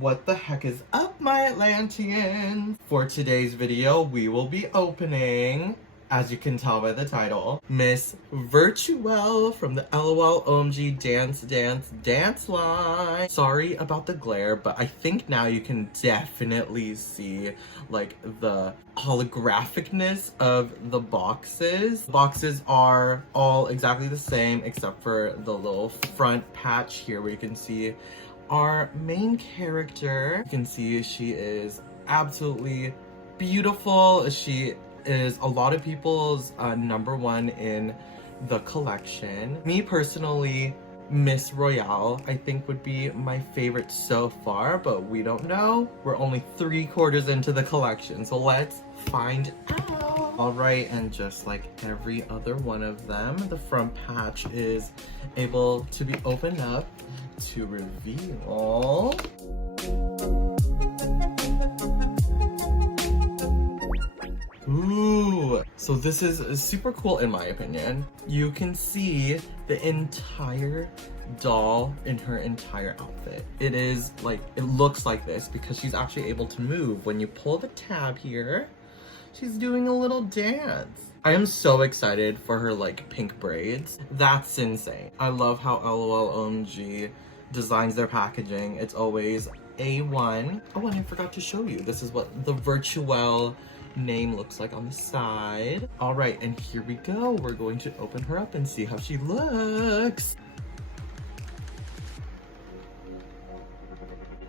What the heck is up, my Atlanteans? For today's video, we will be opening, as you can tell by the title, Miss Virtuelle from the LOL OMG Dance line. Sorry about the glare, but I think now you can definitely see like the holographicness of the boxes. The boxes are all exactly the same except for the little front patch here where you can see our main character. You can see she is absolutely beautiful. She is a lot of people's number one in the collection. Me personally, Miss Royale, I think would be my favorite so far, but we don't know. We're only 3/4 into the collection, so let's find out. Alright, and just like every other one of them, the front patch is able to be opened up to reveal ooh, so this is super cool in my opinion. You can see the entire doll in her entire outfit. It is like, it looks like this because she's actually able to move. When you pull the tab here, she's doing a little dance. I am so excited for her like pink braids. That's insane. I love how LOL OMG designs their packaging. It's always A1. Oh, and I forgot to show you. This is what the Virtuelle name looks like on the side. All right, and here we go. We're going to open her up and see how she looks.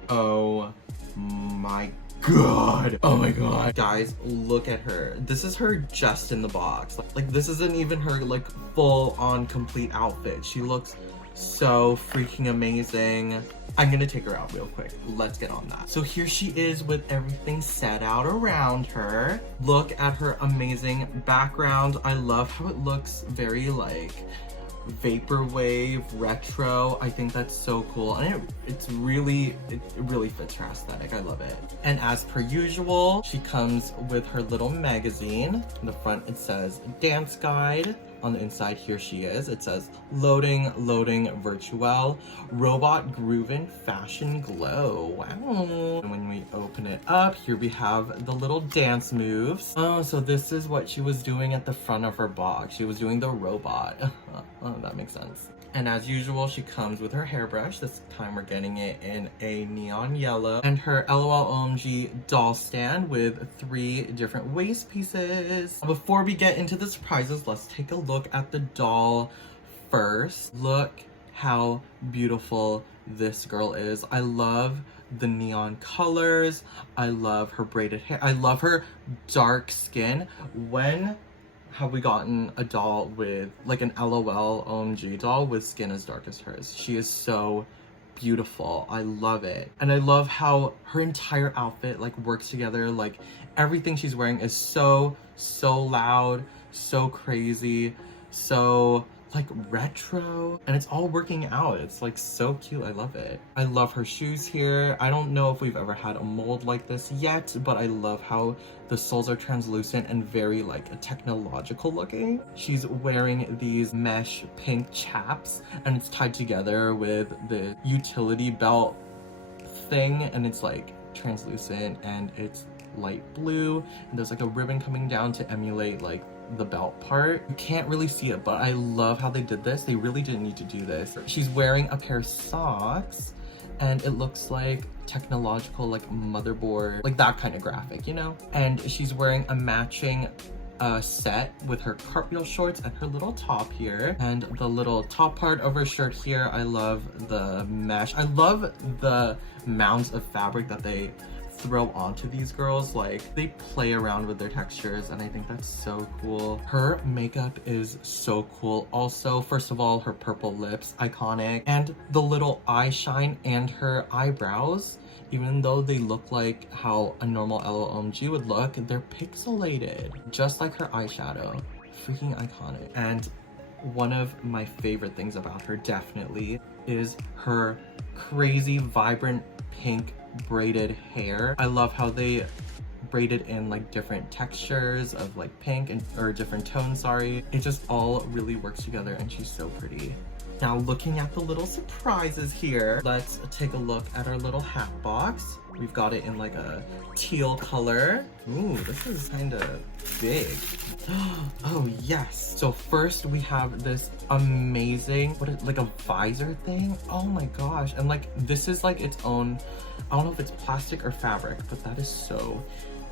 Oh my god. Oh my god. Guys, look at her. This is her just in the box. Like this isn't even her like full on complete outfit. She looks so freaking amazing. I'm gonna take her out real quick. Let's get on that. So here she is with everything set out around her. Look at her amazing background. I love how it looks very like vaporwave retro. I think that's so cool, and it really fits her aesthetic. I love it. And as per usual, she comes with her little magazine. In the front it says dance guide. On the inside, here she is. It says loading Virtuelle robot groovin fashion glow. Wow. And when we open it up, here we have the little dance moves. Oh, so this is what she was doing at the front of her box. She was doing the robot. Oh, that makes sense. And as usual, she comes with her hairbrush. This time we're getting it in a neon yellow. And her LOL OMG doll stand with 3 different waist pieces. Before we get into the surprises, let's take a look at the doll first. Look how beautiful this girl is. I love the neon colors. I love her braided hair. I love her dark skin. When have we gotten a doll with like an LOL OMG doll with skin as dark as hers? She is so beautiful. I love it. And I love how her entire outfit like works together. Like everything she's wearing is so loud, so crazy, so like retro, and it's all working out. It's like so cute. I love it. I love her shoes here. I don't know if we've ever had a mold like this yet, but I love how the soles are translucent and very like technological looking. She's wearing these mesh pink chaps, and it's tied together with the utility belt thing, and it's like translucent and it's light blue, and there's like a ribbon coming down to emulate like the belt part. You can't really see it, but I love how they did this. They really didn't need to do this. She's wearing a pair of socks, and it looks like technological, like motherboard, like that kind of graphic, you know? And she's wearing a matching set with her cartwheel shorts and her little top here, and the little top part of her shirt here. I love the mesh. I love the mounds of fabric that they throw onto these girls. Like they play around with their textures, and I think that's so cool. Her makeup is so cool also. First of all, her purple lips, iconic, and the little eye shine and her eyebrows, even though they look like how a normal LOMG would look, they're pixelated just like her eyeshadow. Freaking iconic. And one of my favorite things about her definitely is her crazy vibrant pink braided hair. I love how they braided in like different textures of like pink and or different tones, sorry. It just all really works together, and she's so pretty. Now looking at the little surprises here, let's take a look at our little hat box. We've got it in like a teal color. Ooh, this is kind of big. Oh yes. So first we have this amazing, like a visor thing? Oh my gosh. And like, this is like its own, I don't know if it's plastic or fabric, but that is so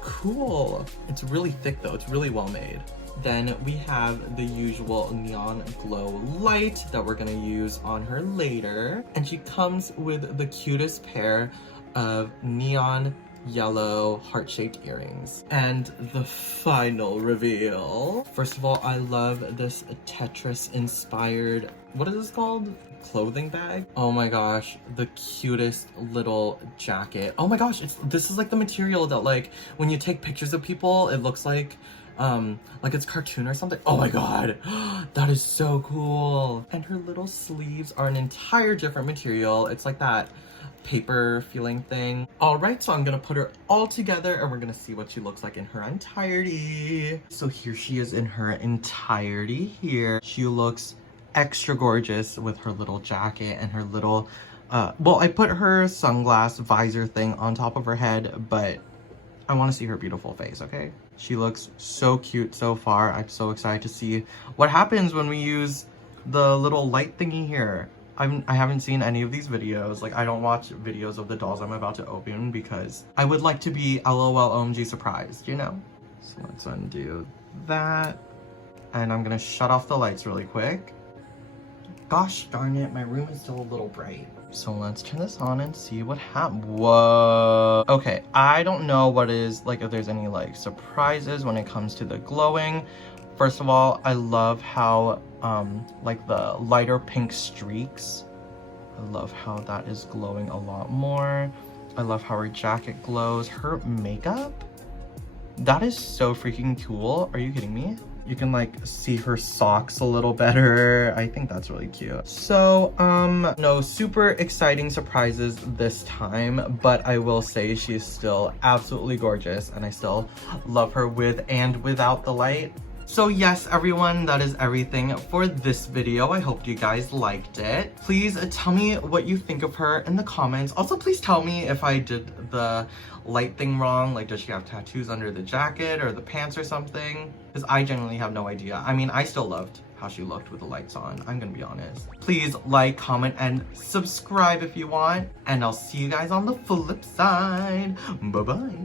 cool. It's really thick though, it's really well made. Then we have the usual neon glow light that we're gonna use on her later. And she comes with the cutest pair of neon yellow heart-shaped earrings. And the final reveal. First of all, I love this Tetris inspired, what is this called? Clothing bag. Oh my gosh, the cutest little jacket. Oh my gosh, this is like the material that like when you take pictures of people, it looks like it's cartoon or something. Oh my god, that is so cool. And her little sleeves are an entire different material. It's like that paper feeling thing. All right, so I'm gonna put her all together and we're gonna see what she looks like in her entirety. So here she is in her entirety here. She looks extra gorgeous with her little jacket and her little, well, I put her sunglass visor thing on top of her head, but I want to see her beautiful face, okay? She looks so cute so far. I'm so excited to see what happens when we use the little light thingy here. I haven't seen any of these videos. Like, I don't watch videos of the dolls I'm about to open because I would like to be LOL OMG surprised, you know? So let's undo that. And I'm gonna shut off the lights really quick. Gosh darn it, my room is still a little bright. So let's turn this on and see what happens. Whoa. Okay, I don't know what is, like, if there's any, like, surprises when it comes to the glowing. First of all, I love how, like, the lighter pink streaks. I love how that is glowing a lot more. I love how her jacket glows. Her makeup? That is so freaking cool. Are you kidding me? You can like see her socks a little better. I think that's really cute. So, no super exciting surprises this time, but I will say she's still absolutely gorgeous and I still love her with and without the light. So yes, everyone, that is everything for this video. I hope you guys liked it. Please tell me what you think of her in the comments. Also, please tell me if I did the light thing wrong. Like, does she have tattoos under the jacket or the pants or something? Because I genuinely have no idea. I mean, I still loved how she looked with the lights on. I'm gonna be honest. Please like, comment, and subscribe if you want. And I'll see you guys on the flip side. Bye-bye.